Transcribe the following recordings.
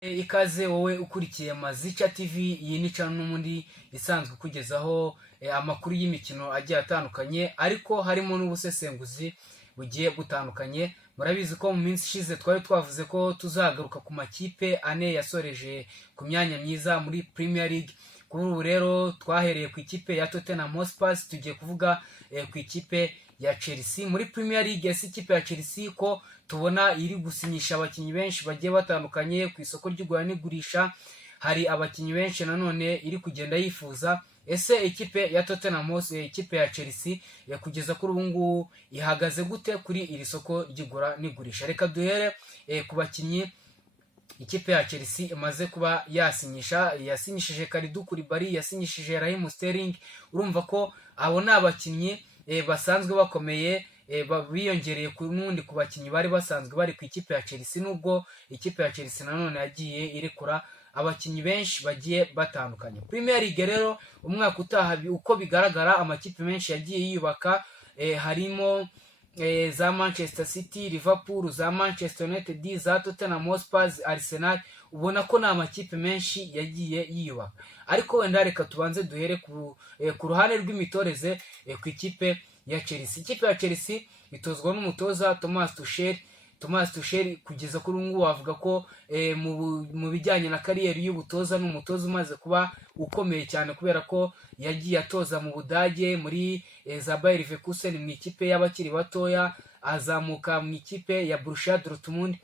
Ikaze wowe ukurikiye Mazica TV, iyi ni channel n'umundi isanzwe kugezaho amakuru y'imikino agiye atandukanye, ariko harimo n'ubusesenguzi bugiye butandukanye. Murabizi ko mu minsi ishize twari twavuze ko tuzagaruka ku makipe ane yasoreje ku myanya myiza muri Premier League. Kuri ubu rero twahereye ku ikipe ya Tottenham Hotspur, tugiye kuvuga ku ikipe ya Chelsea. Muri Premier League yasi ikipe ya Chelsea ko tubona iri gusinyisha abakinnyi benshi bagiye batandukanye ku isoko ry'igura n'igurisha. Hari abakinnyi benshi nanone iri kugenda yifuza. Ese ikipe ya Tottenham ikipe ya Chelsea kugeza kuri ubu ngubu ihagaze gute kuri iri soko ry'igura n'igurisha? Reka duhere ku bakinnyi ikipe ya Chelsea imaze kuba yasinyishije Kalidou Koulibaly, yasinyishije Raheem Sterling. Urumva ko abo ni abakinnyi basanzwe bakomeye, biyongereye n'undi ku bakinnyi bari basanzwe bari ku ikipe ya Chelsea, nubwo ikipe ya Chelsea nanone yagiye irekura abakinnyi benshi bagiye batandukanye. Premier League rero umwaka utaha uko bigaragara amakipe menshi yagiye yiyubaka, harimo za Manchester City, Liverpool, za Manchester United, za Tottenham Hotspur, Arsenal. Ubona ko na amakipe menshi yagiye yiyubaka, ariko wenda reka tubanze duhere ku ruhande rw'imitoreze ku ikipe ya Chelsea. Ikipe ya Chelsea itozwa n'umutoza Thomas Tuchel. Kugeza kuri ubu ngubu wavuga ko mu bijyanye na kariyeri y'ubutoza ni umutoza umaze kuba ukomeye cyane, kubera ko yagiye atoza mu Budage muri za Bayer Leverkusen mu ikipe y'abakiri batoya, azamuka mu ikipe ya Borussia Dortmund.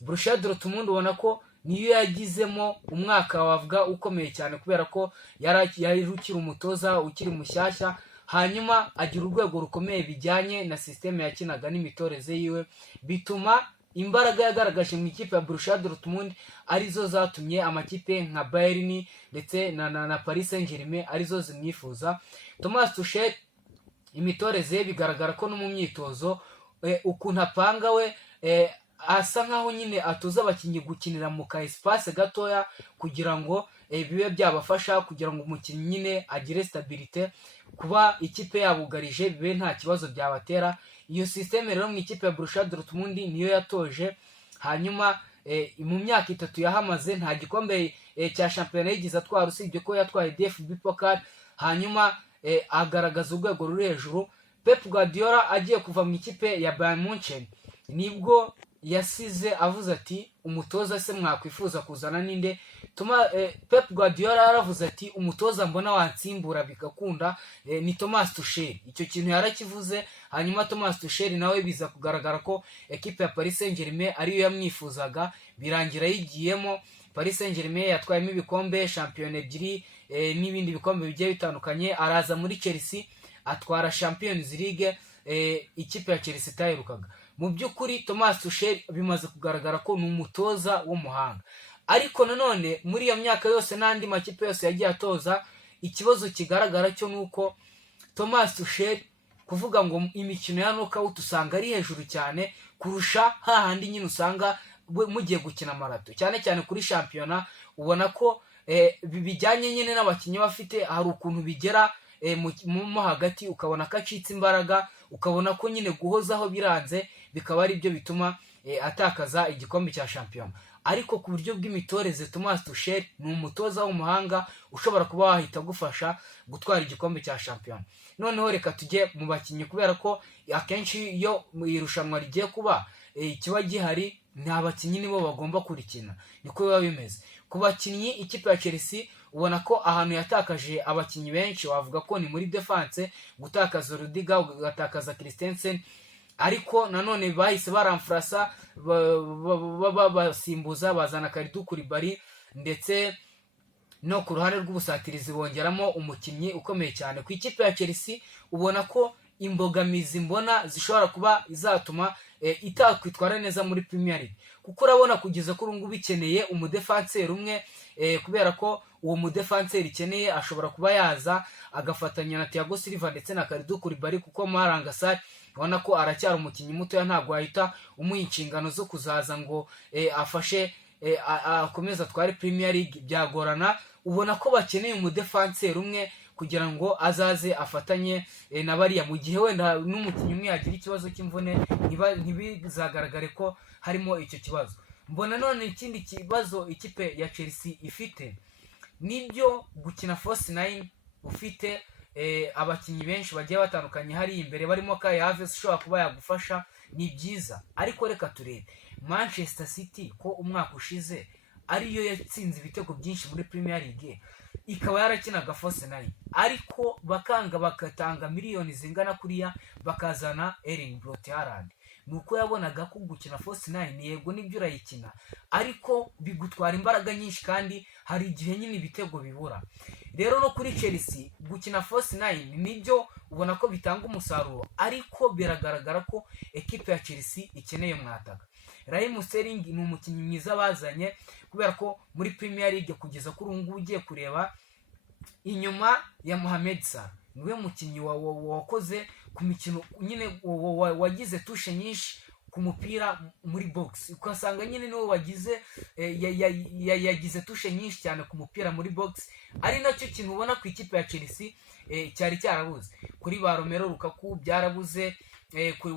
Borussia Dortmund ubona ko niyo yagizemo umwaka wavuga ukomeye cyane, kubera ko yari ukiri umutoza ukiri mushyashya, hanyuma agira urwego rukomeye bijyanye na systeme yakinaga n'imitoreze yiwe, bituma imbaraga yagaragaje mu ikipe ya Borussia Dortmund arizo zatumye amakipe nka Bayern ndetse na Paris Saint-Germain arizo zimwifuza. Thomas Tuchel imitoreze bigaragara ko no mu myitozo ukuntu apanga we asa nkaho nyine atoza abakinnyi gukinira mu ka espace gatoya, kugira ngo bibe byabafasha kugira ngo umukinnyi nyine agire stabilité, kuba ikipe yabugarije bibe nta kibazo byabatera. Iyo systeme rero mu ikipe ya Borussia Dortmund niyo yatoje. Hanyuma mu myaka 3 yahamaze nta gikombe cya championnat yigize atwara, usibye ko yatwaye DFB Pokal. Hanyuma agaragaza urwego ruri hejuru. Pep Guardiola agiye kuva mu ikipe ya Bayern Munchen, nibwo yasize avuze ati umutoza se mwakwifuza kuzana ninde? Pep Guardiola yaravuze ati umutoza mbona wansimbura bigakunda ni Thomas Tuchel. Icyo kintu yarakivuze. Hanyuma Thomas Tuchel nawe biza kugaragara ko ekipe ya Paris Saint-Germain ariyo yamwifuzaga, birangira yigiyemo. Paris Saint-Germain yatwayemo ibikombe shampiyona ebyiri n'ibindi bikombe bigiye bitandukanye. Araza muri Chelsea atwara Champions League, ikipe ya Chelsea itaherukaga. Mu by'ukuri Thomas Tuchel bimaze kugaragara ko ni umutoza w'umuhanga, ariko nanone muri iyo myaka yose n'andi makipe yose yagiye atoza, ikibazo kigaragara cyo nuko Thomas Tuchel kuvuga ngo imikino ya knockout usanga ari hejuru cyane kurusha hahandi nyine usanga mugiye gukina marato, cyane cyane kuri shampiyona. Ubona ko bijyanye nyine n'abakinnyi bafite, hari ukuntu bigera mu hagati ukabona ko acitse imbaraga, ukabona ko nyine guhozaho biranze, bikaba ari byo bituma atakaza igikombe cya shampiyona. Ariko ku buryo bw'imitoreze Thomas Tuchel ni umutoza w'umuhanga ushobora kuba wahita gufasha gutwara igikombe cya shampiyona. Noneho reka tujye mu bakinnyi, kubera ko akenshi iyo irushanwa rigiye kuba kiba gihari nta bakinnyi nibo bagomba kurikina, niko biba bimeze. Ku bakinnyi ikipe ya Chelsea ubona ko ahantu yatakaje abakinnyi benshi, wavuga ko ni muri defense, gutakaza Rudiger, ugatakaza Christensen, ariko nanone bahise baramfrasa basimbuza bazana Kalidou Koulibaly, ndetse no ku ruhande rw'ubusatirizi bongeramo umukinnyi ukomeye cyane. Ku ikipe ya Chelsea ubona ko imbogamizi mbona zishobora kuba izatuma itakwitwara neza muri Premier League, kuko urabona kugeza kuri ngubu bikeneye umudefenseur umwe, kubera ko uwo mudefenseur ikeneye ashobora kuba yaza agafatanya na Thiago Silva ndetse na Kalidou Koulibaly, kuko Malang Sarr ubona ko aracyari umukinnyi muto, ntabwo ahita umuha inshingano zo kuzaza ngo afashe akomeza atware Premier League, byagorana. Ubona ko bakeneye umudefenseur umwe kugira ngo azaze afatanye na bariya, mu gihe wenda n'umukinnyi umwe yagira ikibazo cy'imvune ntibizagaragare ko harimo icyo kibazo. mbona none ikindi kibazo ikipe ya Chelsea ifite nibyo gukina force 9 ufite abakinnyi benshi bagiye batandukanye hari imbere barimo Kai Havertz ushobora kuba yagufasha ni byiza, ariko reka turebe Manchester City ko umwaka ushize ariyo yatsinze ibitego byinshi muri Premier League ikaba yarakinaga force 9, ariko bakanga bakatanga miliyoni zingana kuriya bakazana Erling Braut Haaland. Nuko yabonaga ko gukina force 9 yego nibyo urayikina, ariko bigutwara imbaraga nyinshi kandi hari igihe nyine ibitego bibura. Rero no kuri Chelsea gukina force 9 nibyo ubona ko bitanga umusaruro, ariko biragaragara ko ekipe ya Chelsea ikeneye mwataka. Raheem Sterling ni umukinnyi mwiza bazanye, kubera ko muri Premier League kugeza kuri ubu ngubu ugiye kureba inyuma ya Mohamed Salah niwe mukinnyi wakoze ku mikino nyine wagize tushe nyinshi ku mupira muri box, ukasanga nyine niwe wagize yagize tushe nyinshi cyane ku mupira muri box, ari nacyo kintu ubona ku ikipe ya Chelsea cyari cyarabuze. Kuri ba Romelu Lukaku byarabuze,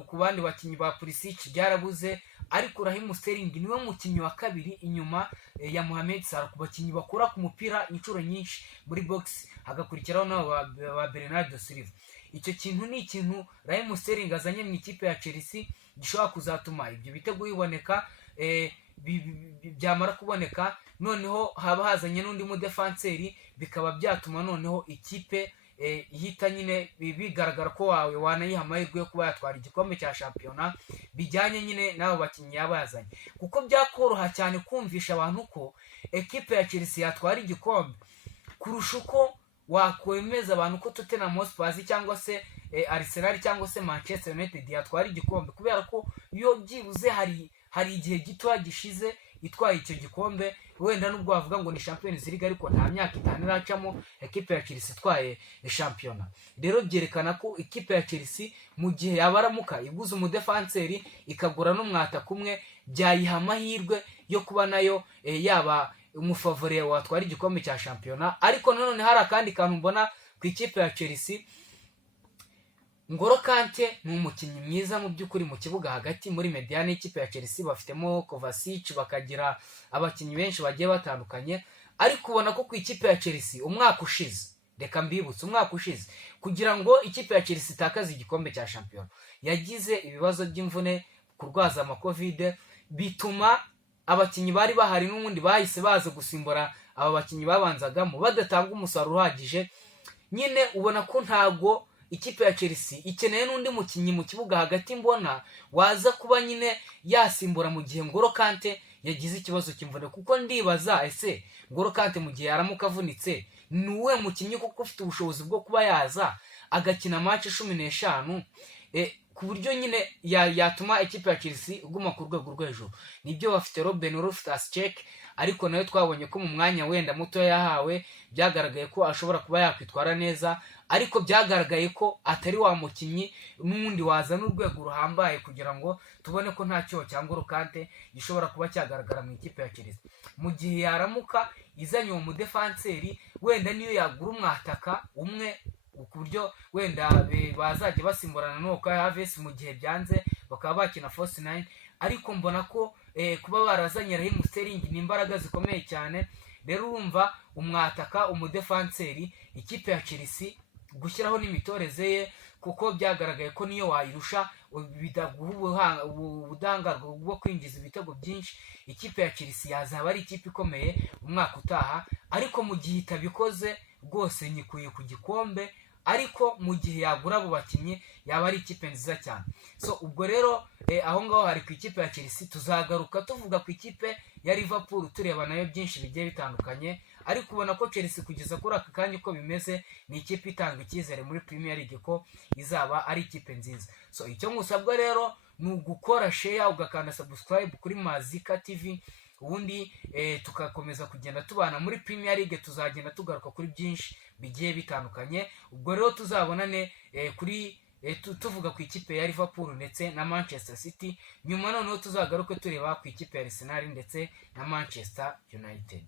ku bandi bakinnyi ba Pulisic byarabuze, ariko Raheem Sterling niwe mukinnyi wa kabiri inyuma ya Mohamed Salah ku bakinnyi bakora ku mupira inshuro nyinshi muri box, hagakurikiraho nabo ba Bernardo Silva. Icyo kintu ni ikintu Raheem Sterling azanye mu ikipe ya Chelsea gishobora kuzatuma ibyo bitego biboneka, byamara kuboneka noneho haba hazanye n'undi mu defenseur, bikaba byatuma noneho ikipe ihita nyine bigaragara ko wawe wanayiha amahirwe yo kuba yatwara igikombe cya shampiyona bijyanye nyine n'abo bakinnyi yabazanye, kuko byakoroha cyane kumvisha abantu ko ekipe ya Chelsea yatwara igikombe kurusha uko wakwemeza abantu ko Tottenham Hotspur cyangwa se Arsenal cyangwa se Manchester United yatwara igikombe, kubera ko iyo byibuze hari igihe gito gishize itwaye icyo gikombe, wenda nubwo bavuga ngo ni Champions League ariko nta myaka 5 iracamo ekipe ya Chelsea itwaye shampiyona. Rero byerekana ko ikipe ya Chelsea mu gihe yabaramuka iguze umudefenseur ikagura n'umwata kumwe byayiha amahirwe yo kuba nayo yaba umufavore watwara igikombe cya shampiyona. Ariko nanone hari akandi kantu mbona ku ikipe ya Chelsea, Ngolo Kante ni umukinnyi mwiza mu by'ukuri mu kibuga hagati muri mediane y'ikipe ya Chelsea, bafitemo Kovacic bakagira abakinnyi benshi bagiye batandukanye, ariko ubona ko ku ikipe ya Chelsea umwaka ushize, reka mbibutse umwaka ushize kugira ngo ikipe ya Chelsea itakaze igikombe cya shampiyona yagize ibibazo by'imvune, kurwaza COVID, bituma abakinnyi bari bahari n'ubundi bahise baza gusimbura aba bakinnyi babanzagamo badatanga umusaruro uhagije. Nyine ubona ko ntago ikipe ya Chelsea ikeneye n'undi mukinnyi mu kibuga hagati mbona waza kuba nyine yasimbura mu gihe Ngolo Kante yagize ikibazo cy'imvune, kuko ndibaza ese Ngolo Kante mu gihe yaramuka avunitse nuwe mukinnyi kuko ufite ubushobozi bwo kuba yaza agakina match 15 ku buryo nyine yatuma ikipe ya Chelsea iguma ku rwego rwo hejuru. Nibyo bafite Robben Loftus-Cheek, ariko nawe twabonye ko mu mwanya wenda muto yahawe byagaragaye ko ashobora kuba yakwitwara neza, ariko byagaragaye ko atari wa mukinnyi n'undi wazana urwego ruhambaye kugira ngo tubone ko nta cyo cyangwa Ngolo gishobora kuba cyagaragara mu ikipe ya Chelsea. Mu gihe yaramuka izanye uwo mudefenseur, wenda niyo yagura umwataka umwe ku buryo wenda bazajya basimburana n'uwo Kai Havertz mu gihe byanze bakaba bakina force 9, ariko mbona ko kuba barazanye Raheem Sterling ni imbaraga zikomeye cyane. Rero urumva umwataka umudefenseur ikipe ya Chelsea gushyiraho n'imitoreze ye, kuko byagaragaye ko niyo wayirusha bidaguha ubudangarwa bwo kwinjiza ibitego byinshi, ikipe ya Chelsea yazaba ari ikipe ikomeye umwaka utaha. Ariko mu gihe itabikoze rwose nyikuye ku gikombe, ariko mu gihe yagura abo bakinnyi yaba ari ikipe nziza cyane. So ubwo rero aho ngaho hari ku ikipe ya Chelsea, tuzagaruka tuvuga ku ikipe ya Liverpool tureba nayo byinshi bigiye bitandukanye, ariko ubona ko Chelsea kugeza kuri aka kanya uko bimeze ni ikipe itanga icyizere muri Premier League ko izaba ari ikipe nziza. So icyo ngusabwa rero ni ugukora share ugakanda subscribe kuri Mazika TV, ubundi tukakomeza kugenda tubana muri Premier League, tuzagenda tugaruka kuri byinshi bigiye bitandukanye. Ubwo rero tuzabonane kuri tuvuga ku ikipe ya Liverpool ndetse na Manchester City, nyuma noneho tuzagaruke tureba ku ikipe ya Arsenal ndetse na Manchester United.